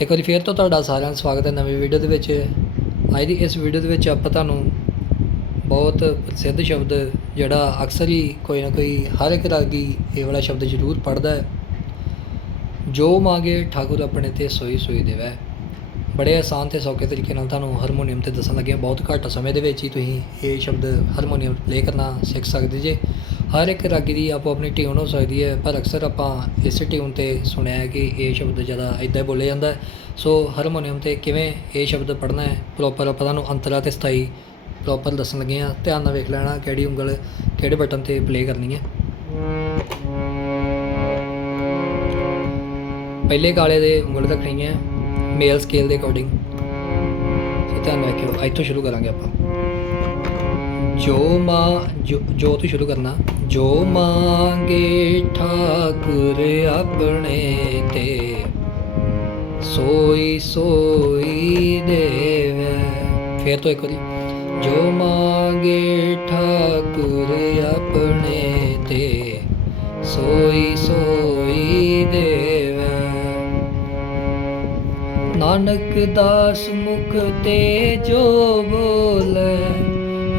ਇੱਕ ਵਾਰੀ ਫੇਰ ਤੋਂ ਤੁਹਾਡਾ ਸਾਰਿਆਂ ਦਾ ਸਵਾਗਤ ਹੈ ਨਵੀਂ ਵੀਡੀਓ ਦੇ ਵਿੱਚ। ਅੱਜ ਦੀ ਇਸ ਵੀਡੀਓ ਦੇ ਵਿੱਚ ਆਪਾਂ ਤੁਹਾਨੂੰ ਬਹੁਤ ਪ੍ਰਸਿੱਧ ਸ਼ਬਦ ਜਿਹੜਾ ਅਕਸਰ ਹੀ ਕੋਈ ਨਾ ਕੋਈ ਹਰ ਇੱਕ ਰਾਗੀ ਇਹ ਵਾਲਾ ਸ਼ਬਦ ਜ਼ਰੂਰ ਪੜ੍ਹਦਾ ਹੈ। ਜੋ ਮੰਗੇ ਠਾਕੁਰ ਆਪਣੇ ਤੇ ਸੋਈ ਸੋਈ ਦੇਵੈ। ਬੜੇ ਆਸਾਨ ਤੇ ਸੌਖੇ ਤਰੀਕੇ ਨਾਲ ਤੁਹਾਨੂੰ ਹਾਰਮੋਨੀਅਮ ਤੇ ਦੱਸਣ ਲੱਗੇ ਬਹੁਤ ਘੱਟ ਸਮੇਂ ਦੇ ਵਿੱਚ ਹੀ ਤੁਸੀਂ ਇਹ ਸ਼ਬਦ ਹਾਰਮੋਨੀਅਮ ਪਲੇ ਕਰਨਾ ਸਿੱਖ ਸਕਦੇ ਜੇ। ਹਰ ਇੱਕ ਰਾਗੀ ਦੀ ਆਪੋ ਆਪਣੀ ਟਿਊਨ ਹੋ ਸਕਦੀ ਹੈ, ਪਰ ਅਕਸਰ ਆਪਾਂ ਇਸ ਟਿਊਨ ਤੇ ਸੁਣਿਆ ਹੈ ਕਿ ਇਹ ਸ਼ਬਦ ਜ਼ਿਆਦਾ ਇਦਾਂ ਹੀ ਬੋਲਿਆ ਜਾਂਦਾ ਸੋ ਹਾਰਮੋਨੀਅਮ ਤੇ ਕਿਵੇਂ ਇਹ ਸ਼ਬਦ ਪੜ੍ਹਨਾ ਹੈ ਪ੍ਰੋਪਰ ਆਪਾਂ ਤੁਹਾਨੂੰ ਅੰਤਰਾ ਤੇ ਸਥਾਈ ਪ੍ਰੋਪਰ ਦੱਸਣ ਲੱਗੇ ਹਾਂ। ਧਿਆਨ ਨਾਲ ਵੇਖ ਲੈਣਾ ਕਿਹੜੀ ਉਂਗਲ ਕਿਹੜੇ ਬਟਨ ਤੇ ਪਲੇ ਕਰਨੀ ਹੈ। ਪਹਿਲੇ ਕਾਲੇ ਦੇ ਉਂਗਲ ਰੱਖਣੀ ਹੈ ਮੇਲ ਸਕੇਲ ਦੇ ਅਕੋਰਡਿੰਗ ਸੋ ਧਿਆਨ ਨਾਲ ਰੱਖਿਓ ਇੱਥੋਂ ਸ਼ੁਰੂ ਕਰਾਂਗੇ ਆਪਾਂ। ਜੋ ਮਾਂ, ਜੋ ਜੋ ਤੋਂ ਸ਼ੁਰੂ ਕਰਨਾ, ਜੋ ਮੰਗੇ ਠਾਕੁਰ ਆਪਣੇ ਤੇ, ਸੋਈ ਸੋਈ ਦੇਵੇ। ਫੇਰ ਤੋਂ ਇੱਕ ਵਾਰੀ। ਜੋ ਮੰਗੇ ਠਾਕੁਰ ਆਪਣੇ ਤੇ, ਸੋਈ ਸੋਈ ਦੇਵੇ। ਨਾਨਕ ਦਾਸ ਮੁਖ ਤੇ ਜੋ ਬੋਲੇ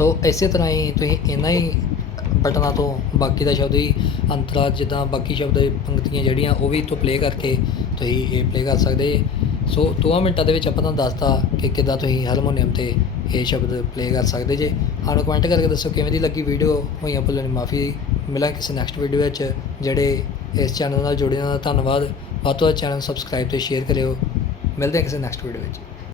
ਸੋ ਇਸੇ ਤਰ੍ਹਾਂ ਹੀ ਤੁਸੀਂ ਇਹਨਾਂ ਹੀ ਬਟਨਾਂ ਤੋਂ ਬਾਕੀ ਦਾ ਸ਼ਬਦ ਹੀ ਅੰਤਰਾ ਜਿੱਦਾਂ ਬਾਕੀ ਸ਼ਬਦ ਪੰਕਤੀਆਂ ਜਿਹੜੀਆਂ ਉਹ ਵੀ ਤੋਂ ਪਲੇ ਕਰਕੇ ਤੁਸੀਂ ਇਹ ਪਲੇ ਕਰ ਸਕਦੇ। ਜੇ। ਸੋ 2 ਮਿੰਟਾਂ ਦੇ ਵਿੱਚ ਆਪਾਂ ਤੁਹਾਨੂੰ ਦੱਸਤਾ ਕਿ ਕਿੱਦਾਂ ਤੁਸੀਂ ਹਾਰਮੋਨੀਅਮ ਤੇ ਇਹ ਸ਼ਬਦ ਪਲੇ ਕਰ ਸਕਦੇ ਜੇ। ਸਾਨੂੰ ਕਮੈਂਟ ਕਰਕੇ ਦੱਸੋ ਕਿਵੇਂ ਦੀ ਲੱਗੀ ਵੀਡੀਓ ਹੋਈਆਂ ਭੁੱਲਣ ਦੀ ਮਾਫੀ। ਮਿਲਾਂ ਕਿਸੇ ਨੈਕਸਟ ਵੀਡੀਓ ਵਿੱਚ, ਜਿਹੜੇ ਇਸ ਚੈਨਲ ਨਾਲ ਜੁੜੇ ਉਹਨਾਂ ਦਾ ਧੰਨਵਾਦ। ਵੱਧ ਤੋਂ ਵੱਧ ਚੈਨਲ ਸਬਸਕ੍ਰਾਈਬ ਤੇ ਸ਼ੇਅਰ ਕਰਿਓ। ਮਿਲਦੇ ਹਾਂ ਕਿਸੇ ਨੈਕਸਟ ਵੀਡੀਓ ਵਿੱਚ।